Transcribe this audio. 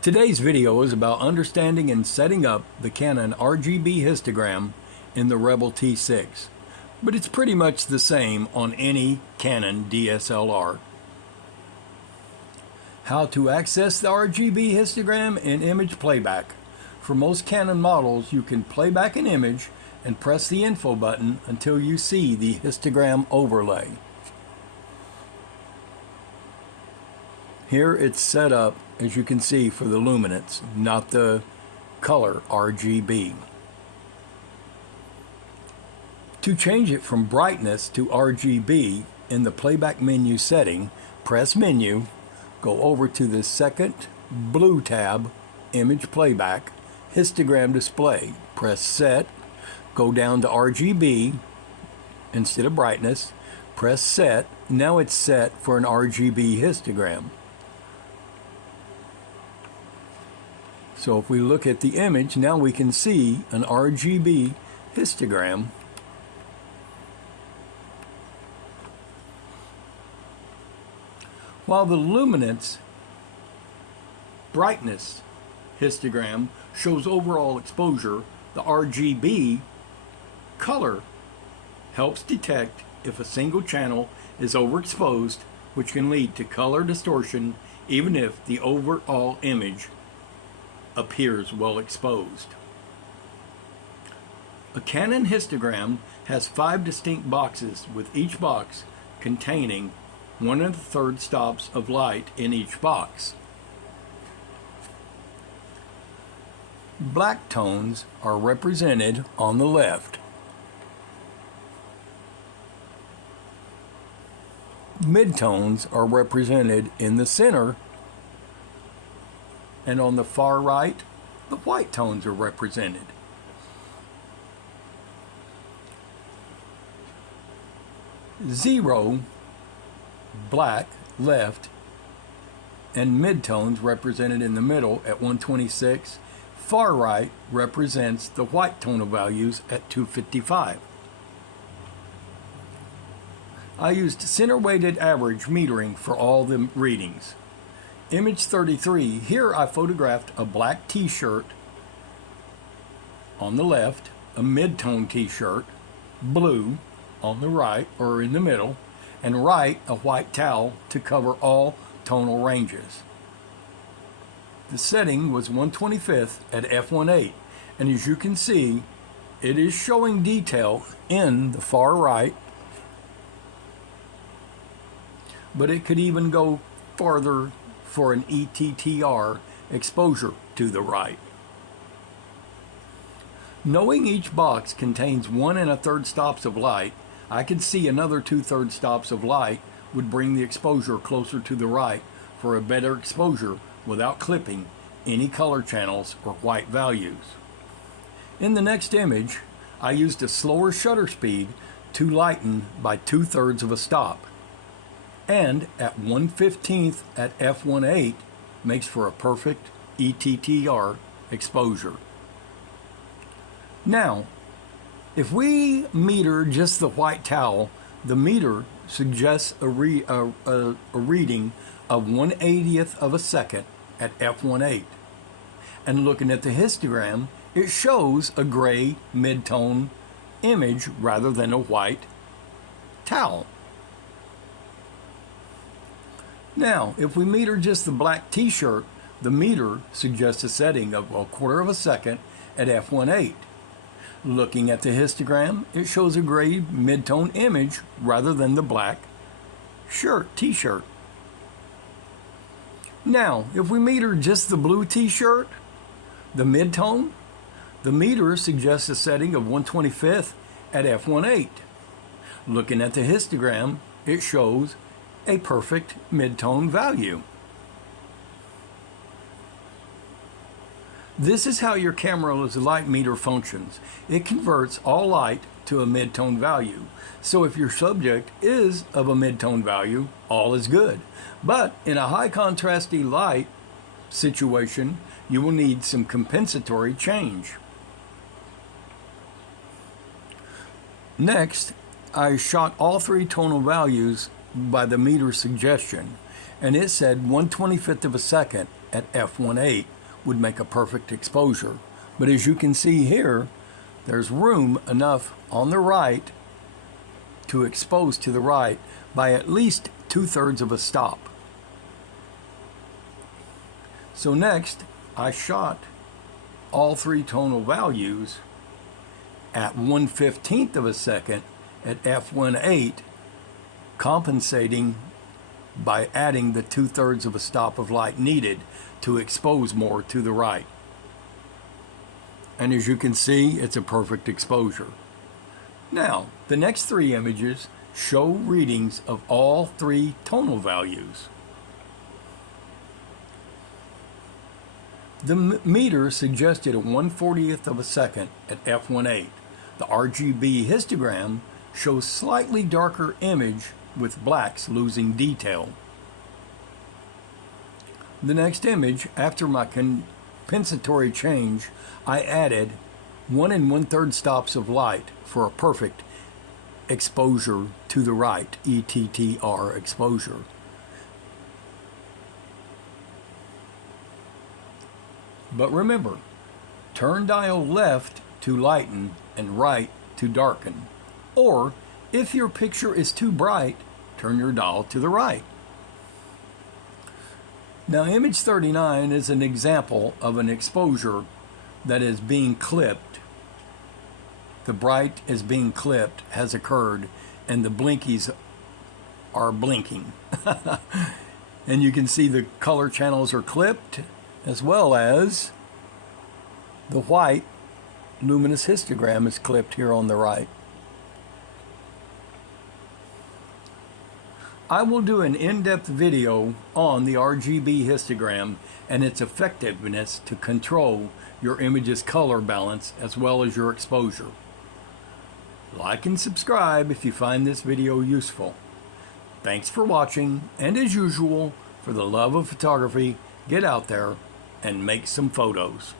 Today's video is about understanding and setting up the Canon RGB histogram in the Rebel T6, but it's pretty much the same on any Canon DSLR. How to access the RGB histogram in image playback. For most Canon models, you can play back an image and press the info button until you see the histogram overlay. Here it's set up, as you can see, for the luminance, not the color RGB. To change it from brightness to RGB, in the playback menu setting, press Menu, go over to the second blue tab, Image Playback, Histogram Display, press Set, go down to RGB instead of brightness, press Set. Now it's set for an RGB histogram. So if we look at the image, now we can see an RGB histogram. While the luminance brightness histogram shows overall exposure, the RGB color helps detect if a single channel is overexposed, which can lead to color distortion even if the overall image appears well exposed. A Canon histogram has 5 distinct boxes, with each box containing 1 1/3 stops of light in each box. Black tones are represented on the left. Midtones are represented in the center, and on the far right, the white tones are represented. Zero, black, left, and midtones represented in the middle at 126. Far right represents the white tonal values at 255. I used center weighted average metering for all the readings. Image 33, here I photographed a black t-shirt on the left, a mid-tone t-shirt, blue on the right or in the middle, and right a white towel to cover all tonal ranges. The setting was 1/25 at f1.8, and as you can see, it is showing detail in the far right, but it could even go farther for an ETTR exposure to the right. Knowing each box contains 1 1/3 stops of light, I could see another 2/3 stops of light would bring the exposure closer to the right for a better exposure without clipping any color channels or white values. In the next image, I used a slower shutter speed to lighten by 2/3 of a stop, and at 1/15 at f1.8 makes for a perfect ETTR exposure. Now, if we meter just the white towel, the meter suggests a reading of 1/80th of a second at f1.8. And looking at the histogram, it shows a gray mid-tone image rather than a white towel. Now, if we meter just the black t-shirt, the meter suggests a setting of 1/4 of a second at f1.8. Looking at the histogram, it shows a gray mid-tone image rather than the black t-shirt. Now, if we meter just the blue t-shirt, the mid-tone, the meter suggests a setting of 1/25 at f1.8. Looking at the histogram, it shows a perfect mid-tone value. This is how your camera's light meter functions. It converts all light to a mid-tone value. So if your subject is of a mid-tone value, all is good. But in a high contrasty light situation, you will need some compensatory change. Next, I shot all 3 tonal values by the meter suggestion, and it said 1/25th of a second at f1.8 would make a perfect exposure. But as you can see here, there's room enough on the right to expose to the right by at least 2/3 of a stop. So next, I shot all three tonal values at 1/15 of a second at f1.8, compensating by adding the 2/3 of a stop of light needed to expose more to the right. And as you can see, it's a perfect exposure. Now, the next three images show readings of all three tonal values. The meter suggested a 1/40th of a second at f1.8. The RGB histogram shows slightly darker image with blacks losing detail. The next image, after my compensatory change, I added 1 1/3 stops of light for a perfect exposure to the right, ETTR exposure. But remember, turn dial left to lighten and right to darken. Or, if your picture is too bright, turn your dial to the right. Now, image 39 is an example of an exposure that is being clipped. The bright is being clipped, has occurred, and the blinkies are blinking. And you can see the color channels are clipped, as well as the white luminous histogram is clipped here on the right. I will do an in-depth video on the RGB histogram and its effectiveness to control your image's color balance as well as your exposure. Like and subscribe if you find this video useful. Thanks for watching, and as usual, for the love of photography, get out there and make some photos.